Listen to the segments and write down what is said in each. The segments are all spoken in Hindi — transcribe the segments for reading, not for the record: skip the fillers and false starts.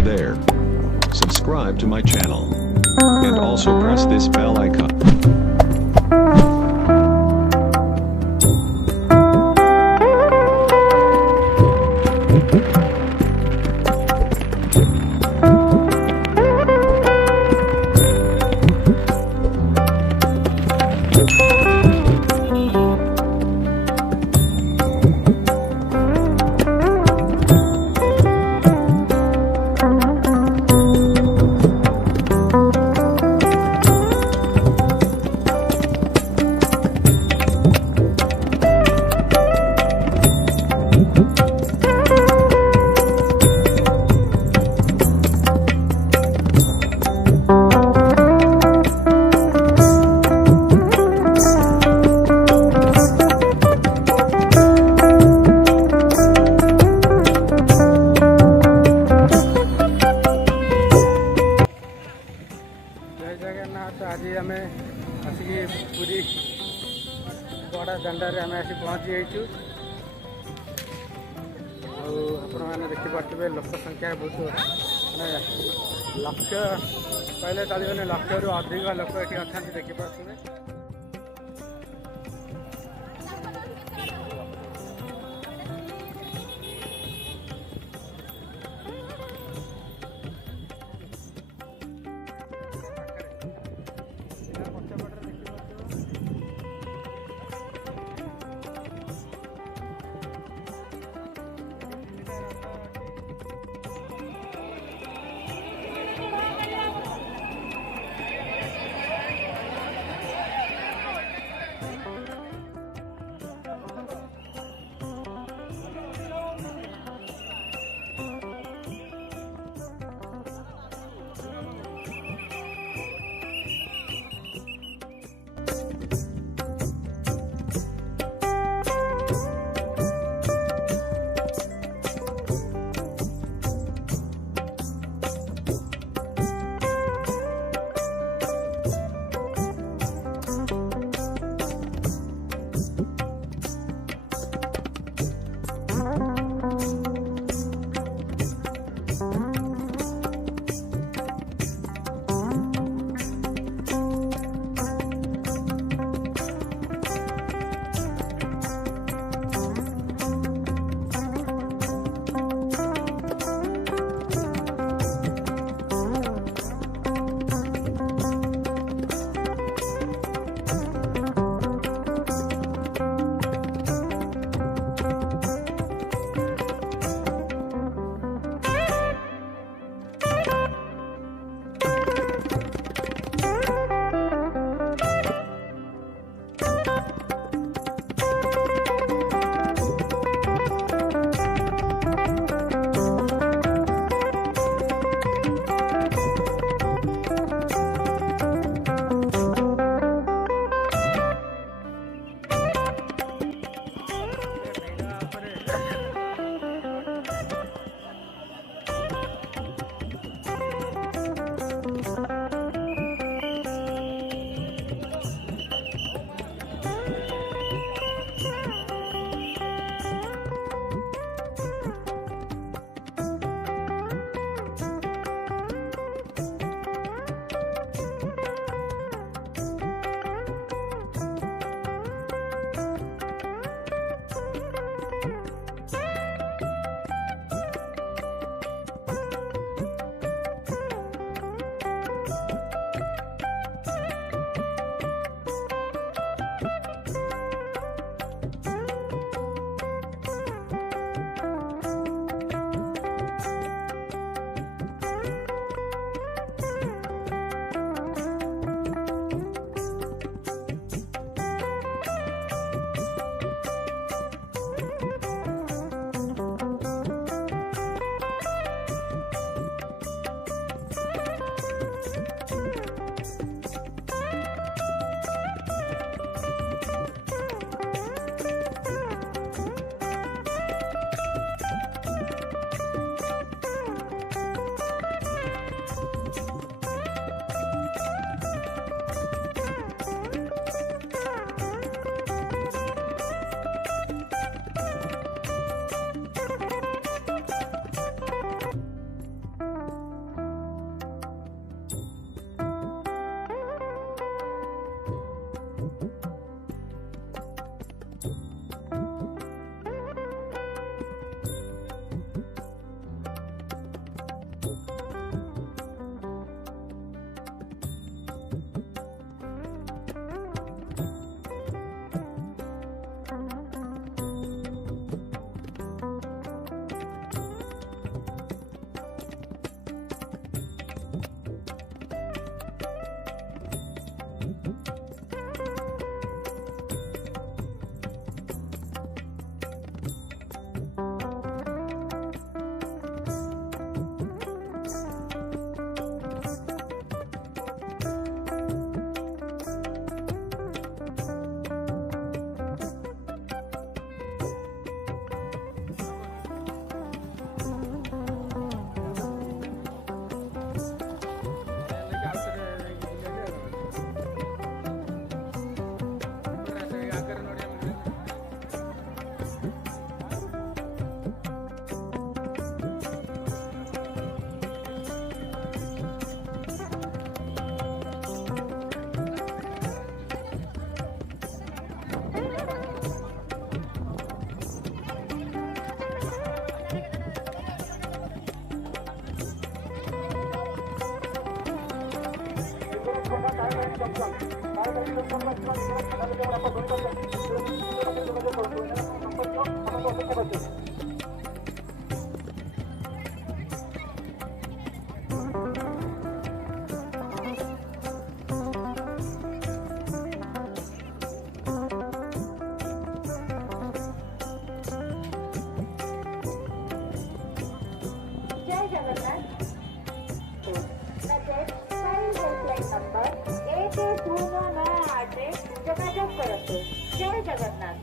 Hey there. Subscribe to my channel. And also press this bell icon. आज आम आसिक पूरी बड़ा दांडार आम आसी पहुँची जाइचु आपण मैंने देखिपे लोक संख्या बहुत लक्ष कहले चलिए लक्ष रु अधिक लोक ये अच्छा देखिपे। जय जगन्नाथ हेल्पलाइन नंबर 12098 ଯୋଗାଯୋଗ କରନ୍ତୁ। ଜୟ ଜଗନ୍ନାଥ।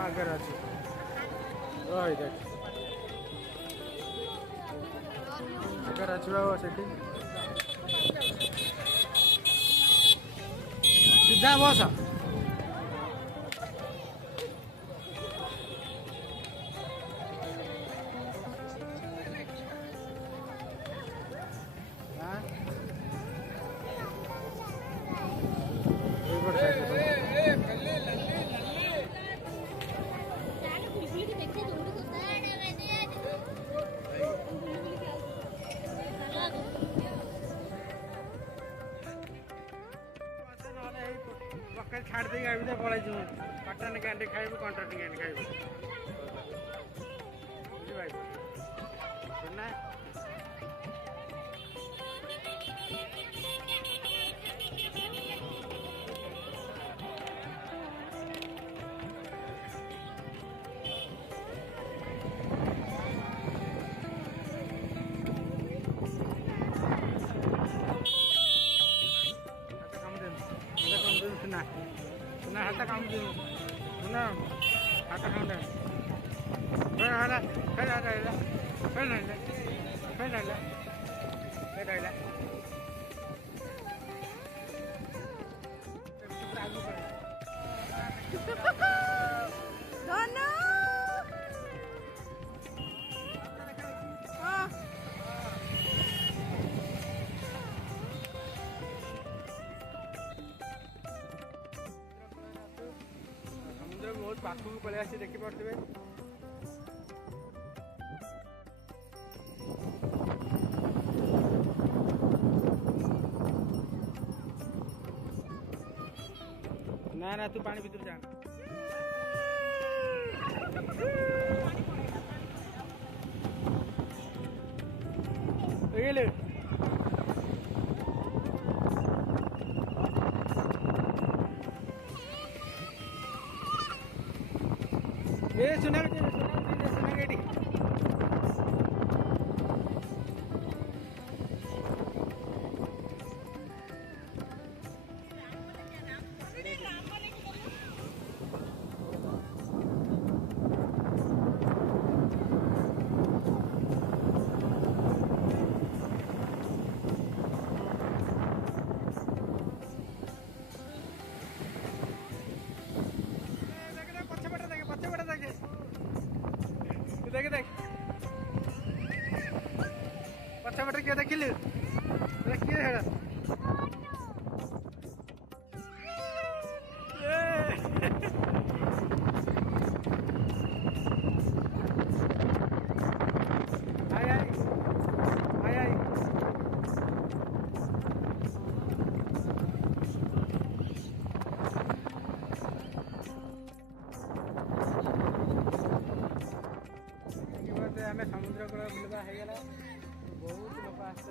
आगे अच्छी रही देख आगे अच्छी बाबा सेठी सीधा बस छाड़ दे आबि पड़े कटन कैंडी खाइबू कंट्राक्ट कैंडी खाइबू बुझी भाई सुनना सुना हाथ काम दे सुना हाथ काम दे फिर हाला फिर आ जाएगा फिर नहीं ले फिर नहीं ले फिर नहीं ले दोनों समुद्र बहुत पाखु पलि आसी देखी पारे ना ना तू पानी भीतर जाना ये सुना गेटी देख देख पछा बटे किए देखिल किए हेड़ा आई आई आई आई आम समुद्र कूल बुलवा हो गला बहुत लोग आस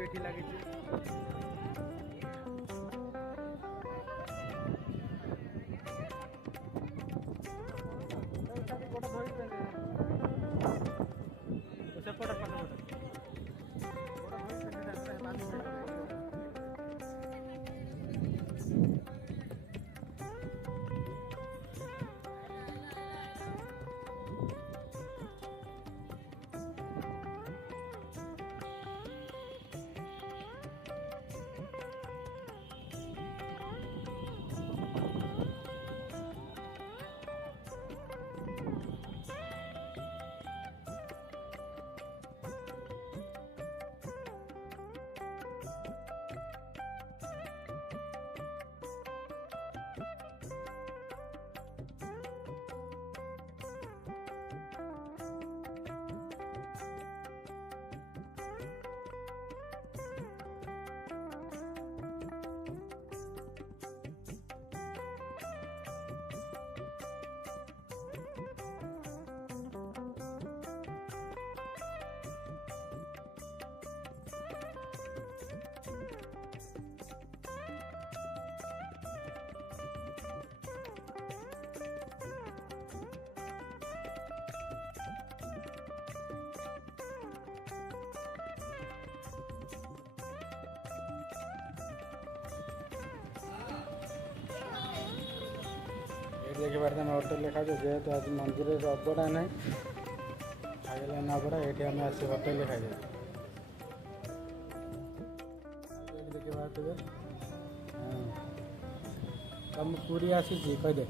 ବି ଏଠି ଲାଗିଛି। ସେପଟେ देखिए होटेल लिखा जेहेतु आज मंदिर अबड़ा ना खाइला ना अबड़ा ये आम आस होटेल खाई देखिए तुम पूरी आसी कहीदे